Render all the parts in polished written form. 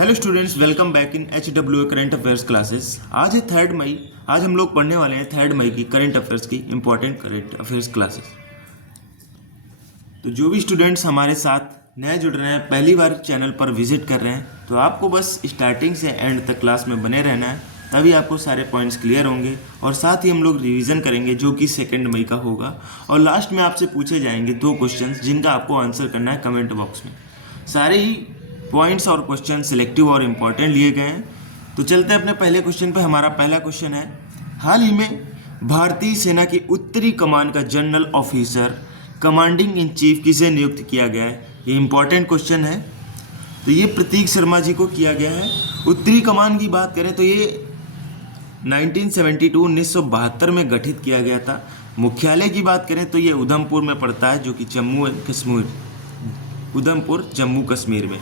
Hello students, welcome back in HW current affairs classes. आज है 3 मई। आज हम लोग पढ़ने वाले हैं 3 मई की करंट अफेयर्स की इंपॉर्टेंट करंट अफेयर्स क्लासेस। तो जो भी स्टूडेंट्स हमारे साथ नए जुड़ रहे हैं, पहली बार चैनल पर विजिट कर रहे हैं, तो आपको बस स्टार्टिंग से एंड तक क्लास में बने रहना है, तभी आपको सारे पॉइंट्स क्लियर होंगे। और साथ ही हम लोग रिवीजन करेंगे जो कि 2 मई का होगा। और लास्ट में आपसे पूछे जाएंगे 2 क्वेश्चंस जिनका आपको आंसर करना है कमेंट बॉक्स में। सारे ही पॉइंट्स और क्वेश्चन सिलेक्टिव और इम्पॉर्टेंट लिए गए हैं। तो चलते हैं अपने पहले क्वेश्चन पे। हमारा पहला क्वेश्चन है, हाल ही में भारतीय सेना की उत्तरी कमान का general officer commanding in chief किसे नियुक्त किया गया है? ये इंपॉर्टेंट क्वेश्चन है। तो ये प्रतीक शर्मा जी को किया गया है। उत्तरी कमान की बात करें तो ये 1972 में गठित किया गया था। मुख्यालय की बात करें तो ये उधमपुर में पड़ता है, जो कि उधमपुर जम्मू कश्मीर में।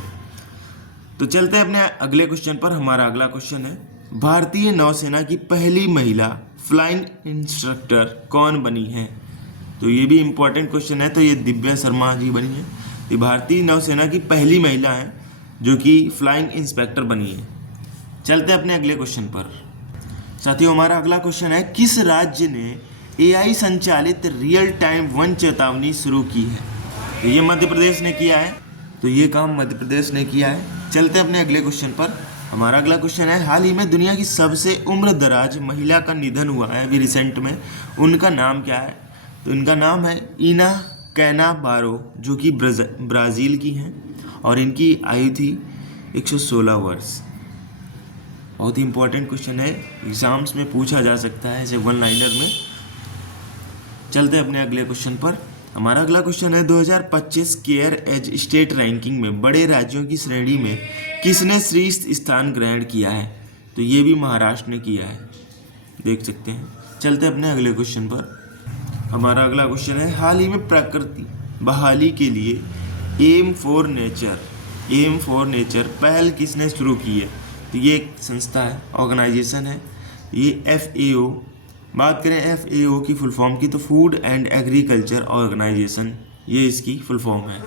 तो चलते हैं अपने अगले क्वेश्चन पर। हमारा अगला क्वेश्चन है, भारतीय नौसेना की पहली महिला फ्लाइंग इंस्ट्रक्टर कौन बनी है? तो ये भी इम्पोर्टेंट क्वेश्चन है। तो ये दिव्या शर्मा जी बनी है। ये भारतीय नौसेना की पहली महिला है जो कि फ्लाइंग इंस्पेक्टर बनी है। चलते हैं अपने अगले क्वेश्चन पर। साथियों, हमारा अगला क्वेश्चन है, किस राज्य ने AI संचालित रियल टाइम वन चेतावनी शुरू की है? तो ये मध्य प्रदेश ने किया है। तो ये काम मध्य प्रदेश ने किया है। चलते हैं अपने अगले क्वेश्चन पर। हमारा अगला क्वेश्चन है, हाल ही में दुनिया की सबसे उम्रदराज महिला का निधन हुआ है अभी रिसेंट में। उनका नाम क्या है? तो इनका नाम है इना कैना बारो, जो कि ब्राज़ील की हैं और इनकी आयु थी 116 वर्ष। बहुत ही इंपॉर्टेंट क्वेश्चन है, एग्जाम्स में पूछा जा सकता है ऐसे वन लाइनर में। चलते हैं अपने अगले क्वेश्चन पर। हमारा अगला क्वेश्चन है, 2025 केयर एज स्टेट रैंकिंग में बड़े राज्यों की श्रेणी में किसने शीर्ष स्थान ग्रहण किया है? तो ये भी महाराष्ट्र ने किया है, देख सकते हैं। चलते हैं अपने अगले क्वेश्चन पर। हमारा अगला क्वेश्चन है, हाल ही में प्रकृति बहाली के लिए एम फॉर नेचर पहल किसने शुरू की है? तो ये एक संस्था है, ऑर्गेनाइजेशन है, ये FAO। बात करें FAO की फुल फॉर्म की, तो फूड एंड एग्रीकल्चर ऑर्गेनाइजेशन, ये इसकी फुल फॉर्म है।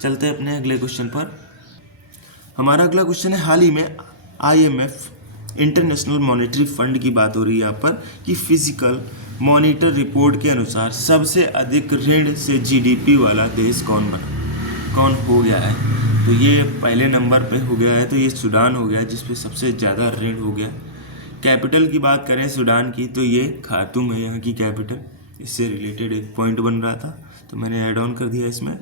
चलते हैं अपने अगले क्वेश्चन पर। हमारा अगला क्वेश्चन है, हाल ही में IMF इंटरनेशनल मॉनेटरी फंड की बात हो रही है यहाँ पर, कि फिजिकल मॉनिटर रिपोर्ट के अनुसार सबसे अधिक ऋण से GDP वाला देश कौन हो गया है? तो ये पहले नंबर पे हो गया है, तो ये सूडान हो गया है, जिसपे सबसे ज़्यादा ऋण हो गया। कैपिटल की बात करें सूडान की, तो ये खार्तूम है यहाँ की कैपिटल। इससे रिलेटेड एक पॉइंट बन रहा था, तो मैंने ऐड ऑन कर दिया इसमें।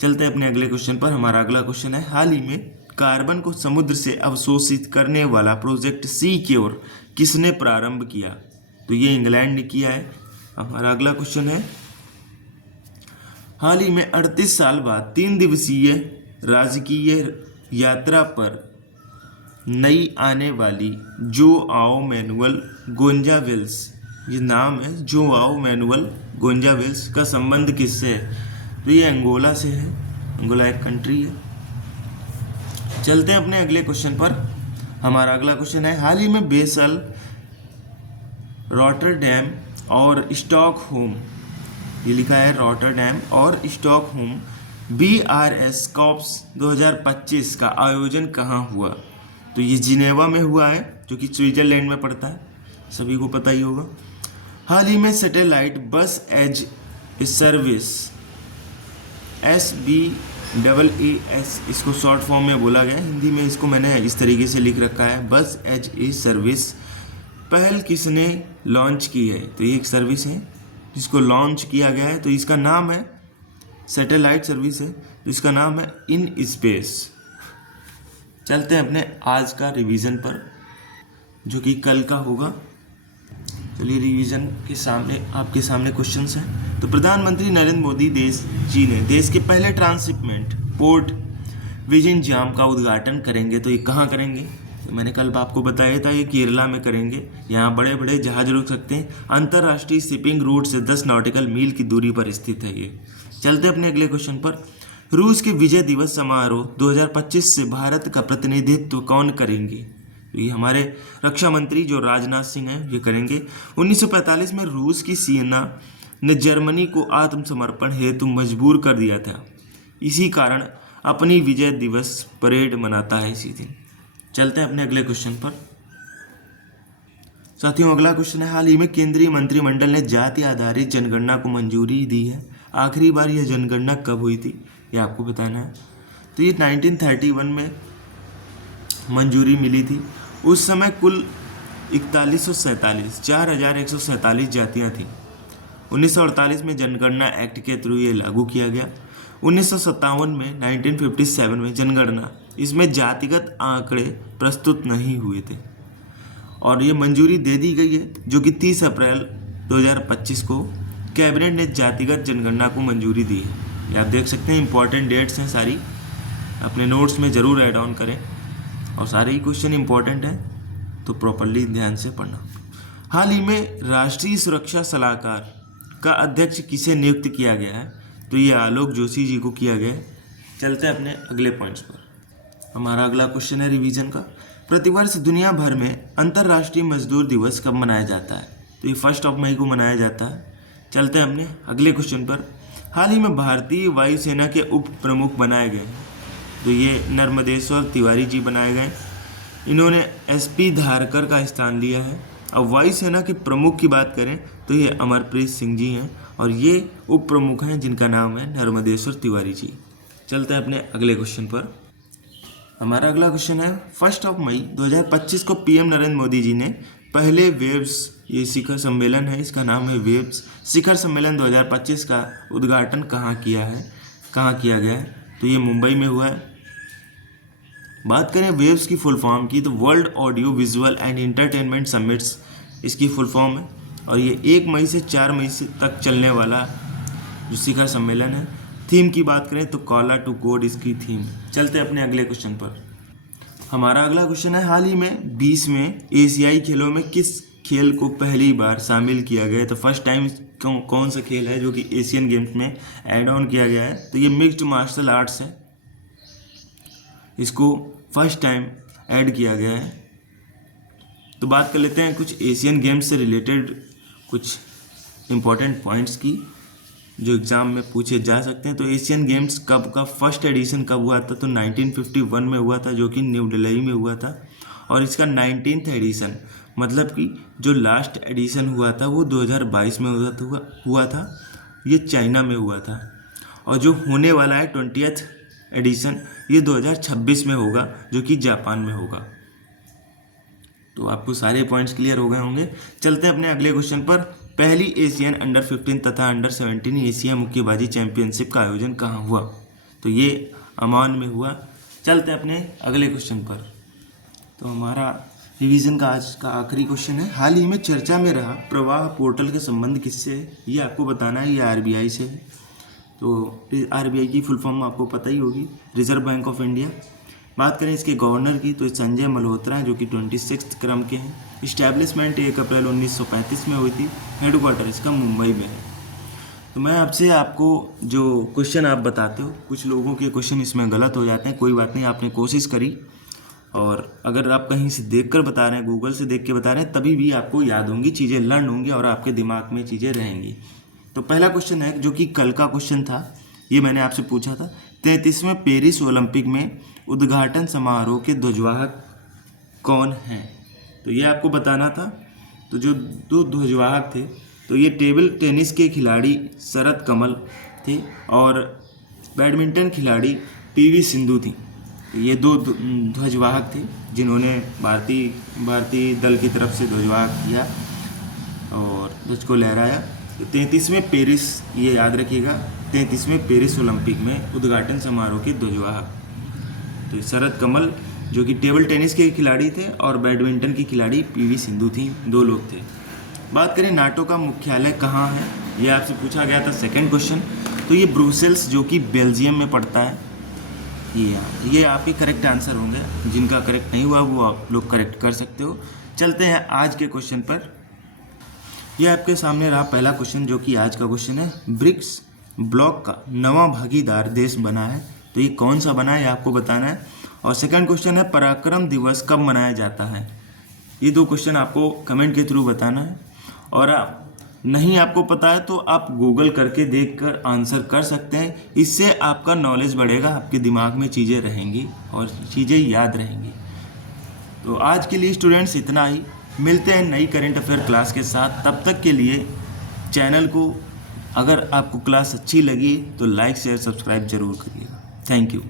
चलते हैं अपने अगले क्वेश्चन पर। हमारा अगला क्वेश्चन है, हाल ही में कार्बन को समुद्र से अवशोषित करने वाला प्रोजेक्ट सिक्योर किसने प्रारंभ किया? तो ये इंग्लैंड ने किया है। हमारा अगला क्वेश्चन है, हाल ही में 38 साल बाद 3 दिवसीय राजकीय यात्रा पर नई आने वाली जोआओ मैनुअल गोंजावेल्स, ये नाम है जोआओ मैनुअल गोंजावेल्स, का संबंध किससे है? तो ये अंगोला से है। अंगोला एक कंट्री है। चलते हैं अपने अगले क्वेश्चन पर। हमारा अगला क्वेश्चन है, हाल ही में बेसल, रॉटरडैम और स्टॉकहोम, ये लिखा है रॉटरडैम और स्टॉकहोम, BRS कॉप्स 2025 का आयोजन कहाँ हुआ? तो ये जिनेवा में हुआ है, जो कि स्विट्जरलैंड में पड़ता है, सभी को पता ही होगा। हाल ही में सैटेलाइट बस एज ए सर्विस, SBAAS इसको शॉर्ट फॉर्म में बोला गया है। हिंदी में इसको मैंने इस तरीके से लिख रखा है, बस एज ए सर्विस, पहल किसने लॉन्च की है? तो ये एक सर्विस है जिसको लॉन्च किया गया है, तो इसका नाम है सैटेलाइट सर्विस है, तो इसका नाम है इन स्पेस। चलते हैं अपने आज का रिवीजन पर, जो कि कल का होगा। चलिए रिवीजन के सामने आपके सामने क्वेश्चंस हैं। तो प्रधानमंत्री नरेंद्र मोदी जी ने देश के पहले ट्रांसशिपमेंट पोर्ट विजिंजाम का उद्घाटन करेंगे। तो ये कहाँ करेंगे? तो मैंने कल आपको बताया था, ये केरला में करेंगे। यहाँ बड़े बड़े जहाज रुक सकते हैं। अंतर्राष्ट्रीय शिपिंग रूट से 10 नॉटिकल मील की दूरी पर स्थित है ये। चलते अपने अगले क्वेश्चन पर। रूस के विजय दिवस समारोह 2025 से भारत का प्रतिनिधित्व कौन करेंगे? ये हमारे रक्षा मंत्री जो राजनाथ सिंह हैं, ये करेंगे। 1945 में रूस की सेना ने जर्मनी को आत्मसमर्पण हेतु मजबूर कर दिया था। इसी कारण अपनी विजय दिवस परेड मनाता है इसी दिन। चलते हैं अपने अगले क्वेश्चन पर। साथियों अगला क्वेश्चन है, हाल ही में केंद्रीय मंत्रिमंडल ने जाति आधारित जनगणना को मंजूरी दी है। आखिरी बार यह जनगणना कब हुई थी, ये आपको बताना है। तो ये 1931 में मंजूरी मिली थी। उस समय कुल 4147 जातियाँ थीं। 1948 में जनगणना एक्ट के थ्रू ये लागू किया गया। 1957 में 1957 में जनगणना, इसमें जातिगत आंकड़े प्रस्तुत नहीं हुए थे और ये मंजूरी दे दी गई है, जो कि 30 अप्रैल 2025 को कैबिनेट ने जातिगत जनगणना को मंजूरी दी है। ये आप देख सकते हैं, इंपॉर्टेंट डेट्स हैं सारी, अपने नोट्स में ज़रूर ऐड ऑन करें और सारे ही क्वेश्चन इंपॉर्टेंट हैं तो प्रॉपरली ध्यान से पढ़ना। हाल ही में राष्ट्रीय सुरक्षा सलाहकार का अध्यक्ष किसे नियुक्त किया गया है, तो ये आलोक जोशी जी को किया गया है। चलते हैं अपने अगले पॉइंट्स पर। हमारा अगला क्वेश्चन है रिवीजन का। प्रतिवर्ष दुनिया भर में अंतर्राष्ट्रीय मजदूर दिवस कब मनाया जाता है, तो ये 1 मई को मनाया जाता है। चलते हैं अपने अगले क्वेश्चन पर। हाल ही में भारतीय वायुसेना के उप प्रमुख बनाए गए, तो ये नर्मदेश्वर तिवारी जी बनाए गए। इन्होंने एसपी धारकर का स्थान लिया है। अब वायुसेना के प्रमुख की बात करें तो ये अमरप्रीत सिंह जी हैं और ये उप प्रमुख हैं जिनका नाम है नर्मदेश्वर तिवारी जी। चलते हैं अपने अगले क्वेश्चन पर। हमारा अगला क्वेश्चन है, 1 मई 2025 को पीएम नरेंद्र मोदी जी ने पहले वेव्स, ये शिखर सम्मेलन है, इसका नाम है वेव्स शिखर सम्मेलन 2025 का उद्घाटन कहाँ किया गया है, तो ये मुंबई में हुआ है। बात करें वेव्स की फुल फॉर्म की, तो world audio visual and entertainment summits इसकी फुल फॉर्म है और ये 1 मई से 4 मई तक चलने वाला जो शिखर सम्मेलन है। थीम की बात करें तो कॉला टू कोड इसकी थीम। चलते हैं अपने अगले क्वेश्चन पर। हमारा अगला क्वेश्चन है, हाल ही में 20वें एशियाई खेलों में किस खेल को पहली बार शामिल किया गया है, तो फर्स्ट टाइम कौन सा खेल है जो कि एशियन गेम्स में ऐड ऑन किया गया है, तो ये मिक्स्ड मार्शल आर्ट्स है, इसको फर्स्ट टाइम ऐड किया गया है। तो बात कर लेते हैं कुछ एशियन गेम्स से रिलेटेड कुछ इम्पोर्टेंट पॉइंट्स की जो एग्ज़ाम में पूछे जा सकते हैं। तो एशियन गेम्स कब का फर्स्ट एडिशन कब हुआ था, तो 1951 में हुआ था, जो कि न्यू दिल्ली में हुआ था। और इसका 19th एडिशन, मतलब कि जो लास्ट एडिशन हुआ था वो 2022 में हुआ था, ये चाइना में हुआ था। और जो होने वाला है 20th एडिशन, ये 2026 में होगा, जो कि जापान में होगा। तो आपको सारे पॉइंट्स क्लियर हो गए होंगे। चलते हैं अपने अगले क्वेश्चन पर। पहली एशियन अंडर 15 तथा अंडर 17 एशिया मुक्केबाजी चैंपियनशिप का आयोजन कहाँ हुआ, तो ये अमान में हुआ। चलते हैं अपने अगले क्वेश्चन पर। तो हमारा रिवीजन का आज का आखिरी क्वेश्चन है, हाल ही में चर्चा में रहा प्रवाह पोर्टल के संबंध किससे है, ये आपको बताना है। ये आरबीआई से है। तो आरबीआई की फुल फॉर्म आपको पता ही होगी, रिजर्व बैंक ऑफ इंडिया। बात करें इसके गवर्नर की, तो संजय मल्होत्रा हैं, जो कि 26 क्रम के हैं। इस्टेब्लिशमेंट 1 अप्रैल 1935 में हुई थी। हेडक्वार्टर इसका मुंबई में है। तो मैं आपको जो क्वेश्चन आप बताते हो, कुछ लोगों के क्वेश्चन इसमें गलत हो जाते हैं, कोई बात नहीं, आपने कोशिश करी। और अगर आप कहीं से देखकर बता रहे हैं, गूगल से देख के बता रहे हैं, तभी भी आपको याद होंगी चीज़ें, लर्न होंगी और आपके दिमाग में चीज़ें रहेंगी। तो पहला क्वेश्चन है जो कि कल का क्वेश्चन था, ये मैंने आपसे पूछा था, 33वें पेरिस ओलंपिक में उद्घाटन समारोह के ध्वजवाहक कौन हैं, तो ये आपको बताना था। तो जो 2 ध्वजवाहक थे, तो ये टेबल टेनिस के खिलाड़ी शरद कमल थे और बैडमिंटन खिलाड़ी पीवी सिंधु थी। तो ये 2 ध्वजवाहक थे जिन्होंने भारतीय दल की तरफ से ध्वजवाहक किया और ध्वज को लहराया। तो 33वें पेरिस, ये याद रखिएगा, 33वें पेरिस ओलंपिक में उद्घाटन समारोह के ध्वजवाहक तो शरद कमल जो कि टेबल टेनिस के खिलाड़ी थे और बैडमिंटन की खिलाड़ी पीवी सिंधु थी, 2 लोग थे। बात करें नाटो का मुख्यालय कहाँ है, ये आपसे पूछा गया था सेकंड क्वेश्चन। तो ये ब्रुसेल्स जो कि बेल्जियम में पड़ता है। ये आपके करेक्ट आंसर होंगे, जिनका करेक्ट नहीं हुआ वो आप लोग करेक्ट कर सकते हो। चलते हैं आज के क्वेश्चन पर। यह आपके सामने रहा पहला क्वेश्चन, जो कि आज का क्वेश्चन है, ब्रिक्स ब्लॉक का 9वां भागीदार देश बना है, तो ये कौन सा बना है ये आपको बताना है। और सेकंड क्वेश्चन है, पराक्रम दिवस कब मनाया जाता है। ये 2 क्वेश्चन आपको कमेंट के थ्रू बताना है। और नहीं आपको पता है तो आप गूगल करके देखकर आंसर कर सकते हैं। इससे आपका नॉलेज बढ़ेगा, आपके दिमाग में चीज़ें रहेंगी और चीज़ें याद रहेंगी। तो आज के लिए स्टूडेंट्स इतना ही, मिलते हैं नई करंट अफेयर क्लास के साथ। तब तक के लिए चैनल को, अगर आपको क्लास अच्छी लगी तो लाइक शेयर सब्सक्राइब जरूर करिएगा। Thank you.